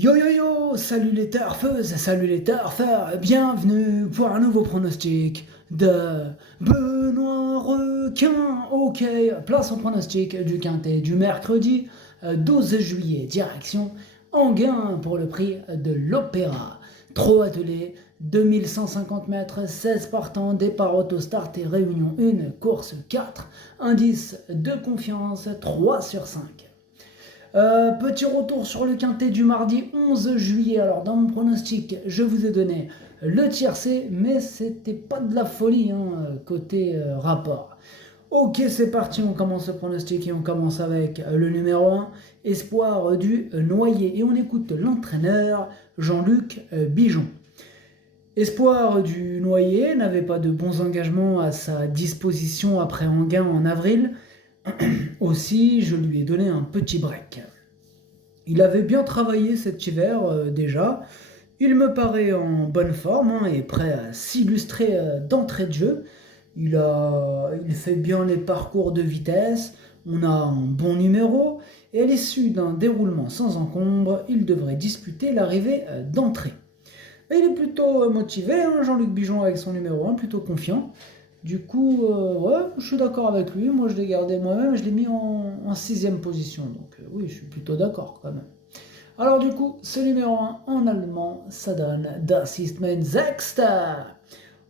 Yo yo yo, salut les turfeuses, salut les turfeurs, bienvenue pour un nouveau pronostic de Benoît Requin. Ok, place au pronostic du quintet du mercredi 12 juillet, direction Enghien pour le prix de l'Opéra. Trot attelé, 2150 mètres, 16 partants, départ auto-start et réunion 1, course 4, indice de confiance 3 sur 5. Petit retour sur le quintet du mardi 11 juillet. Alors dans mon pronostic, je vous ai donné le tiercé, mais c'était pas de la folie côté rapport. Ok, c'est parti, on commence le pronostic et on commence avec le numéro 1, Espoir du Noyer. Et on écoute l'entraîneur Jean-Luc Bijon. Espoir du Noyer n'avait pas de bons engagements à sa disposition après Enghien en avril. Aussi, je lui ai donné un petit break. Il avait bien travaillé cet hiver déjà. Il me paraît en bonne forme et prêt à s'illustrer d'entrée de jeu. Il fait bien les parcours de vitesse. On a un bon numéro. Et à l'issue d'un déroulement sans encombre, il devrait disputer l'arrivée d'entrée. Mais il est plutôt motivé, Jean-Luc Bijon avec son numéro 1, plutôt confiant. Du coup, ouais, je suis d'accord avec lui. Moi, je l'ai gardé moi-même, je l'ai mis en 6ème position. Donc, oui, je suis plutôt d'accord quand même. Alors, du coup, ce numéro 1 en allemand, ça donne Das ist mein Sechster.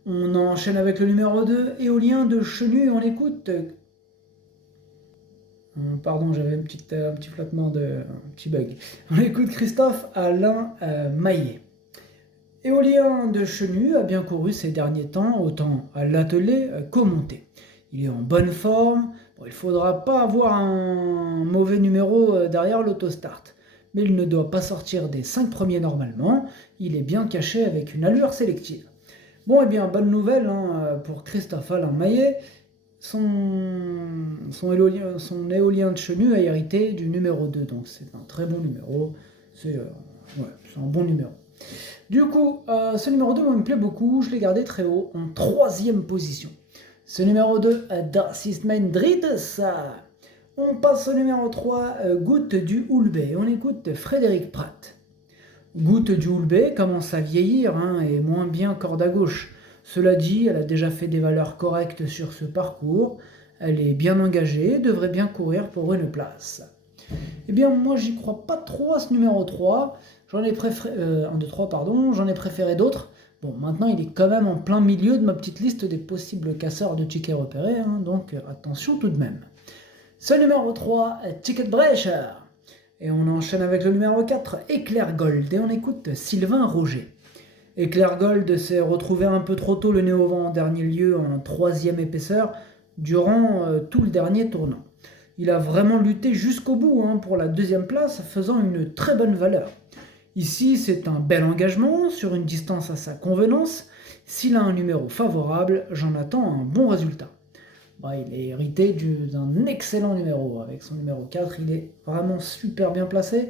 On enchaîne avec le numéro 2, Éolien de Chenu. On écoute. Pardon, j'avais un petit flottement, un petit bug. On écoute Christophe Alain Maillet. Éolien de Chenu a bien couru ces derniers temps, autant à l'attelé qu'au monté. Il est en bonne forme. Bon, il ne faudra pas avoir un mauvais numéro derrière l'autostart. Mais il ne doit pas sortir des 5 premiers normalement. Il est bien caché avec une allure sélective. Bon, eh bien, bonne nouvelle pour Christophe Alain Maillet. Son éolien de Chenu a hérité du numéro 2. Donc c'est un très bon numéro. C'est un bon numéro. Du coup, ce numéro 2, moi, il me plaît beaucoup. Je l'ai gardé très haut, en 3ème position. Ce numéro 2, Das ist mein Drittes. On passe au numéro 3, Goutte du Houlbay. On écoute Frédéric Pratt. Goutte du Houlbay commence à vieillir et moins bien corde à gauche. Cela dit, elle a déjà fait des valeurs correctes sur ce parcours. Elle est bien engagée, devrait bien courir pour une place. Eh bien, moi, j'y crois pas trop à ce numéro 3. J'en ai préféré, j'en ai préféré d'autres. Bon, maintenant, il est quand même en plein milieu de ma petite liste des possibles casseurs de tickets repérés, donc attention tout de même. Ce numéro 3, Ticketbrecher. Et on enchaîne avec le numéro 4, Éclair Gold. Et on écoute Sylvain Roger. Éclair Gold s'est retrouvé un peu trop tôt le nez au vent en dernier lieu, en 3ème épaisseur, durant tout le dernier tournant. Il a vraiment lutté jusqu'au bout pour la 2ème place, faisant une très bonne valeur. Ici, c'est un bel engagement, sur une distance à sa convenance. S'il a un numéro favorable, j'en attends un bon résultat. Il est hérité d'un excellent numéro. Avec son numéro 4, il est vraiment super bien placé.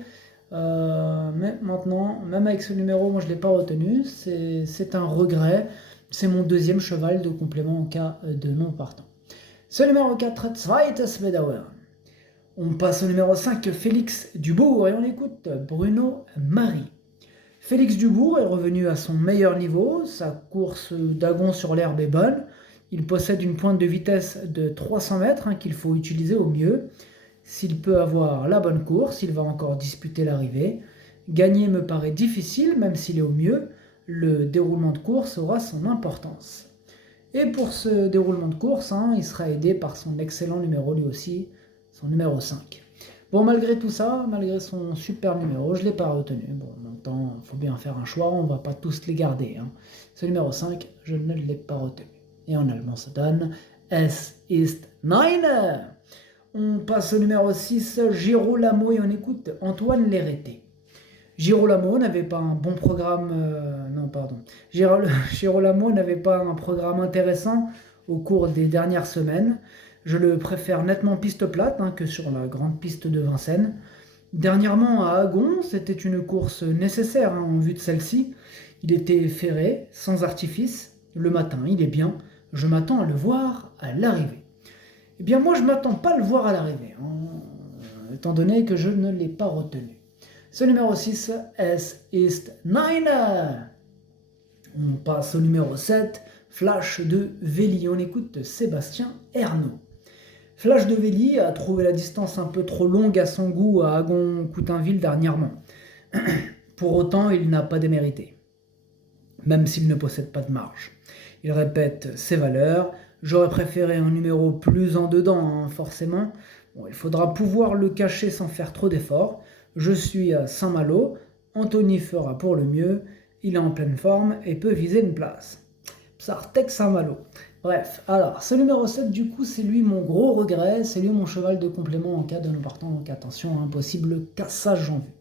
Mais maintenant, même avec ce numéro, moi je ne l'ai pas retenu. C'est un regret. C'est mon 2e cheval de complément en cas de non partant. Ce numéro 4, Zweites Bedauern. On passe au numéro 5, Félix Dubourg, et on écoute Bruno Marie. Félix Dubourg est revenu à son meilleur niveau, sa course d'agon sur l'herbe est bonne, il possède une pointe de vitesse de 300 mètres qu'il faut utiliser au mieux. S'il peut avoir la bonne course, il va encore disputer l'arrivée. Gagner me paraît difficile, même s'il est au mieux, le déroulement de course aura son importance. Et pour ce déroulement de course, il sera aidé par son excellent numéro lui aussi, son numéro 5. Bon, malgré tout ça, malgré son super numéro, je ne l'ai pas retenu. Bon, en même temps, il faut bien faire un choix, on ne va pas tous les garder. Ce numéro 5, je ne l'ai pas retenu. Et en allemand, ça donne Es ist nein. On passe au numéro 6, Girolamo, et on écoute Antoine Léreté. Girolamo n'avait pas un bon programme... Girolamo n'avait pas un programme intéressant au cours des dernières semaines. Je le préfère nettement piste plate que sur la grande piste de Vincennes. Dernièrement, à Agon, c'était une course nécessaire en vue de celle-ci. Il était ferré, sans artifice. Le matin, il est bien. Je m'attends à le voir à l'arrivée. Eh bien, moi, je ne m'attends pas à le voir à l'arrivée, étant donné que je ne l'ai pas retenu. Ce numéro 6, es ist nein. On passe au numéro 7, Flash de Véli. On écoute Sébastien Ernaud. Flash de Véli a trouvé la distance un peu trop longue à son goût à Agon-Coutainville dernièrement. Pour autant, il n'a pas démérité, même s'il ne possède pas de marge. Il répète ses valeurs. J'aurais préféré un numéro plus en dedans, hein, forcément. Bon, il faudra pouvoir le cacher sans faire trop d'efforts. Je suis à Saint-Malo. Anthony fera pour le mieux. Il est en pleine forme et peut viser une place. Psartek Saint-Malo. Bref, alors, ce numéro 7, du coup, c'est lui mon gros regret. C'est lui mon cheval de complément en cas de nous partons. Donc attention, impossible cassage en vue.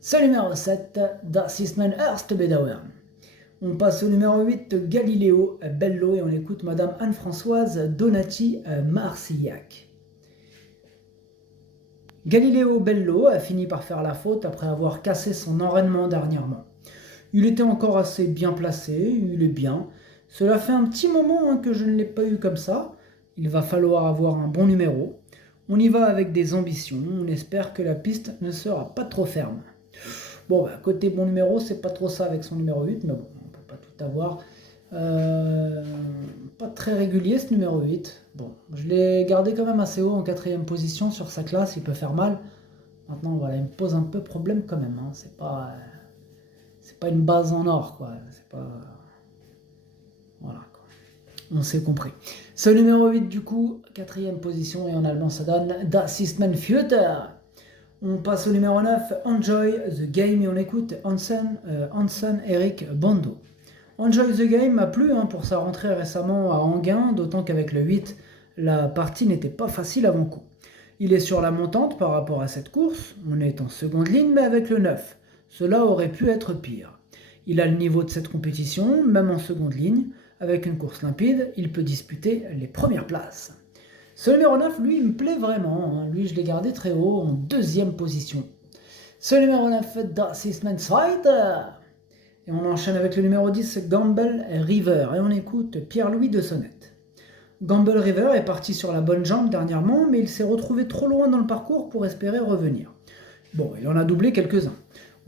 Ce numéro 7, Das ist mein erste Bedauern. On passe au numéro 8, Galileo Bello, et on écoute Madame Anne-Françoise Donati Marcillac. Galileo Bello a fini par faire la faute après avoir cassé son enraînement dernièrement. Il était encore assez bien placé, il est bien. Cela fait un petit moment que je ne l'ai pas eu comme ça. Il va falloir avoir un bon numéro. On y va avec des ambitions, on espère que la piste ne sera pas trop ferme. Bon, côté bon numéro, c'est pas trop ça avec son numéro 8, mais bon, on peut pas tout avoir. Pas très régulier ce numéro 8. Bon, je l'ai gardé quand même assez haut en 4ème position sur sa classe, il peut faire mal. Maintenant, voilà, il me pose un peu problème quand même. Hein. C'est pas une base en or, quoi. C'est pas... Voilà, quoi. On s'est compris. Ce numéro 8, du coup, 4ème position, et en allemand, ça donne Das ist mein Future. On passe au numéro 9, Enjoy the Game, et on écoute Hansen Eric Bando. Enjoy the Game m'a plu pour sa rentrée récemment à Enghien, d'autant qu'avec le 8, la partie n'était pas facile avant coup. Il est sur la montante par rapport à cette course, on est en seconde ligne, mais avec le 9, cela aurait pu être pire. Il a le niveau de cette compétition, même en seconde ligne, avec une course limpide, il peut disputer les premières places. Ce numéro 9, lui, il me plaît vraiment. Lui, je l'ai gardé très haut, en 2ème position. Ce numéro 9, Das ist mein Zweiter. Et on enchaîne avec le numéro 10, Gamble River. Et on écoute Pierre-Louis de Sonnette. Gamble River est parti sur la bonne jambe dernièrement, mais il s'est retrouvé trop loin dans le parcours pour espérer revenir. Bon, il en a doublé quelques-uns.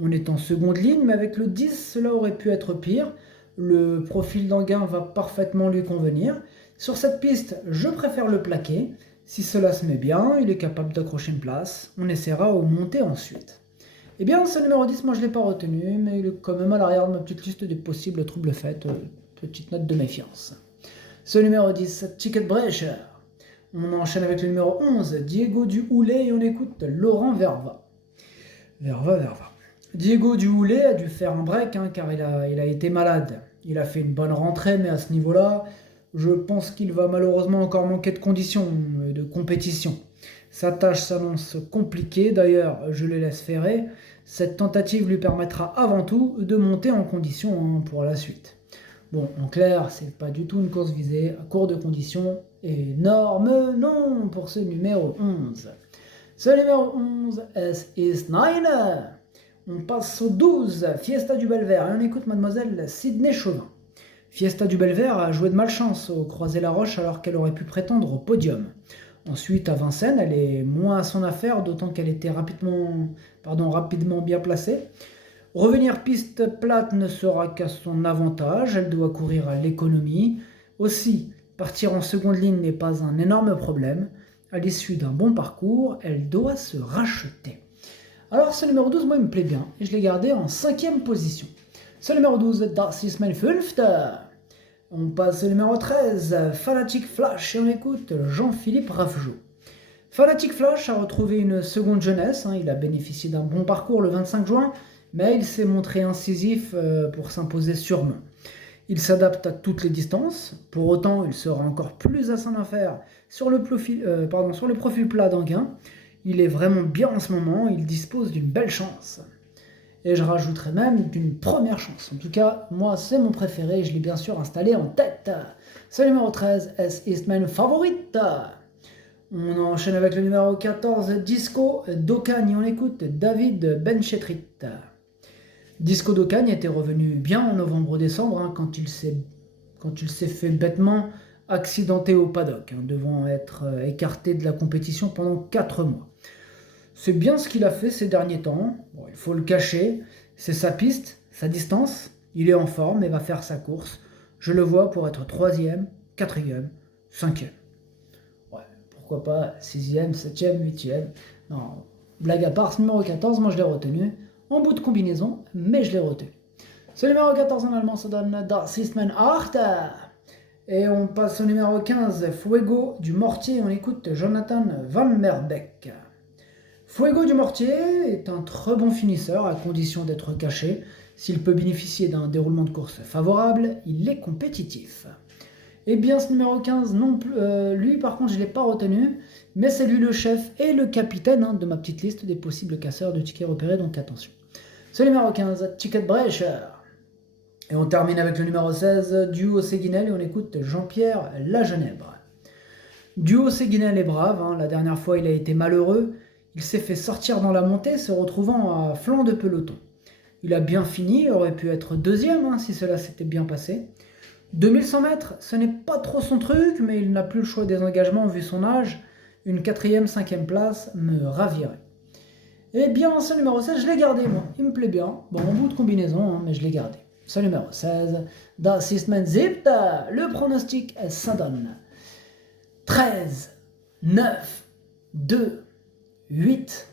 On est en seconde ligne, mais avec le 10, cela aurait pu être pire. Le profil d'Enghien va parfaitement lui convenir. Sur cette piste, je préfère le plaquer. Si cela se met bien, il est capable d'accrocher une place. On essaiera au monter ensuite. Eh bien, ce numéro 10, moi je ne l'ai pas retenu, mais il est quand même à l'arrière de ma petite liste des possibles troubles faits. Petite note de méfiance. Ce numéro 10, Ticketbrecher. On enchaîne avec le numéro 11, Diego du Houlet, et on écoute Laurent Verva. Verva. Diego du Houlet a dû faire un break, car il a été malade. Il a fait une bonne rentrée, mais à ce niveau-là, je pense qu'il va malheureusement encore manquer de conditions, de compétition. Sa tâche s'annonce compliquée, d'ailleurs je le laisse faire. Cette tentative lui permettra avant tout de monter en condition pour la suite. Bon, en clair, c'est pas du tout une course visée, à court de conditions, énorme non pour ce numéro 11. Ce numéro 11, es ist nein. On passe au 12, Fiesta du Belvert, et on écoute mademoiselle Sydney Chauvin. Fiesta du Belvert a joué de malchance au Croisé-la-Roche alors qu'elle aurait pu prétendre au podium. Ensuite, à Vincennes, elle est moins à son affaire, d'autant qu'elle était rapidement bien placée. Revenir piste plate ne sera qu'à son avantage, elle doit courir à l'économie. Aussi, partir en seconde ligne n'est pas un énorme problème. À l'issue d'un bon parcours, elle doit se racheter. Alors ce numéro 12, moi il me plaît bien, et je l'ai gardé en 5ème position. Ce numéro 12, Das ist mein Fünfter. On passe au numéro 13, Fanatic Flash, et on écoute Jean-Philippe Raffegeau. Fanatic Flash a retrouvé une seconde jeunesse, il a bénéficié d'un bon parcours le 25 juin, mais il s'est montré incisif pour s'imposer sûrement. Il s'adapte à toutes les distances, pour autant il sera encore plus à son affaire sur le profil plat d'Enghien. Il est vraiment bien en ce moment, il dispose d'une belle chance. Et je rajouterai même d'une première chance. En tout cas, moi c'est mon préféré, je l'ai bien sûr installé en tête. C'est le numéro 13, Es ist mein Favorit. On enchaîne avec le numéro 14, Disco d'Ocagne, on écoute David Benchetrit. Disco d'Ocagne était revenu bien en novembre-décembre quand il s'est fait bêtement accidenté au paddock, devant être écarté de la compétition pendant 4 mois. C'est bien ce qu'il a fait ces derniers temps. Bon, il faut le cacher. C'est sa piste, sa distance. Il est en forme et va faire sa course. Je le vois pour être 3e, 4e, 5e. Ouais, pourquoi pas 6e, 7e, 8e. Non, blague à part, ce numéro 14, moi je l'ai retenu. En bout de combinaison, mais je l'ai retenu. Ce numéro 14 en allemand se donne Das ist mein Achter. Et on passe au numéro 15, Fuego du Mortier. On écoute Jonathan Van Merbeek. Fuego du Mortier est un très bon finisseur à condition d'être caché. S'il peut bénéficier d'un déroulement de course favorable, il est compétitif. Et bien ce numéro 15, non plus, lui par contre je ne l'ai pas retenu, mais c'est lui le chef et le capitaine de ma petite liste des possibles casseurs de tickets repérés, donc attention. Ce numéro 15, Ticketbrecher. Et on termine avec le numéro 16, Duo Séguinel, et on écoute Jean-Pierre Lagenèbre. Duo Séguinel est brave, la dernière fois il a été malheureux, il s'est fait sortir dans la montée, se retrouvant à flanc de peloton. Il a bien fini, il aurait pu être 2e si cela s'était bien passé. 2100 mètres, ce n'est pas trop son truc, mais il n'a plus le choix des engagements vu son âge. Une 4e, 5e place me ravirait. Eh bien, ce numéro 16, je l'ai gardé, moi. Il me plaît bien. Bon, en bout de combinaison, mais je l'ai gardé. Ce numéro 16, Das ist mein Siebter. Le pronostic, ça donne 13, 9, 2, 8,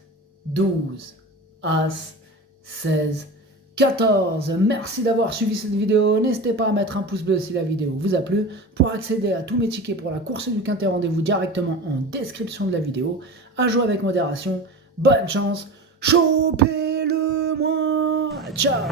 12, As, 16, 14. Merci d'avoir suivi cette vidéo. N'hésitez pas à mettre un pouce bleu si la vidéo vous a plu. Pour accéder à tous mes tickets pour la course du Quintet, rendez-vous directement en description de la vidéo. À jouer avec modération. Bonne chance. Chopez-le moi. Ciao.